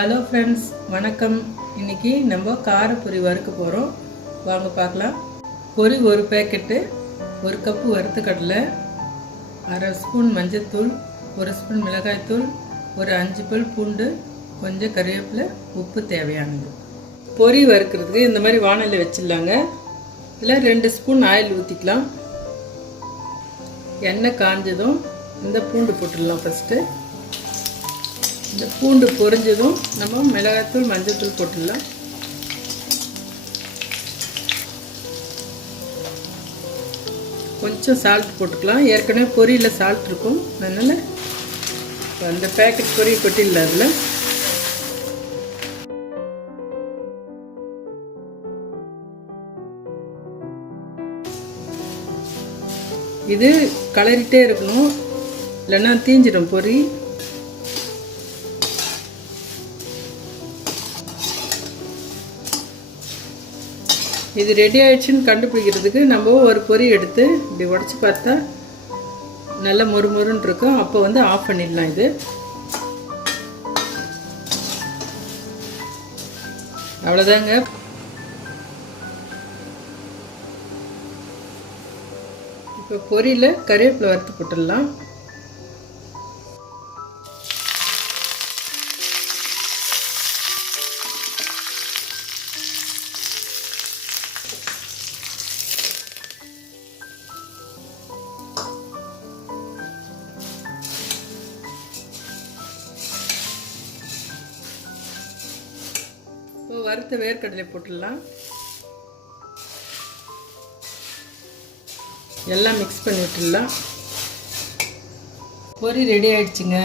Hello friends, வணக்கம். இன்றைக்கி நம்ம காரப்பொரி வறுக்க போகிறோம். வாங்க பார்க்கலாம். பொரி ஒரு பேக்கெட்டு, 1 கப்பு வறுத்த கடலை, 1/2 ஸ்பூன் மஞ்சள்தூள், 1 ஸ்பூன் மிளகாய்த்தூள், ஒரு 5 பல் பூண்டு, கொஞ்சம் கறிவேப்பிலை, உப்பு தேவையானது. பொரி வறுக்கிறதுக்கு இந்த மாதிரி வானலில் வச்சிடலாங்க. இதில் 2 ஸ்பூன் ஆயில் ஊற்றிக்கலாம். எண்ணெய் காஞ்சதும் இந்த பூண்டு போட்டுடலாம். ஃபஸ்ட்டு இந்த பூண்டு பொரிஞ்சதும் நம்ம மிளகாய்த்தூள் மஞ்சள்தூள் போட்டுடலாம். கொஞ்சம் சால்ட் போட்டுக்கலாம். ஏற்கனவே பொரியில் சால்ட் இருக்கும், அதனால் அந்த பேக்கெட் பொரி கொட்டிடல. அதில் இது கலரிட்டே இருக்கணும், இல்லைன்னா தீஞ்சிடும் பொரி. இது ரெடி ஆயிடுச்சுன்னு கண்டுபிடிக்கிறதுக்கு நம்ம ஒரு பொரி எடுத்து இப்படி உடச்சி பார்த்தா நல்லா மொறுமொறுன்னு இருக்கும். அப்போ வந்து ஆஃப் பண்ணிடலாம். இது அவ்வளோதாங்க. இப்போ பொரியில் கறிவேப்பிலை வறுத்து போட்டுடலாம். இப்போ வறுத்த வேர்க்கடலை போட்டுடலாம். எல்லாம் மிக்ஸ் பண்ணி விட்டுடலாம். பொரி ரெடி ஆகிடுச்சுங்க.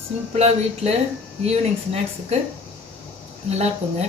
சிம்பிளாக வீட்டில் ஈவினிங் ஸ்நாக்ஸுக்கு நல்லாயிருக்குங்க.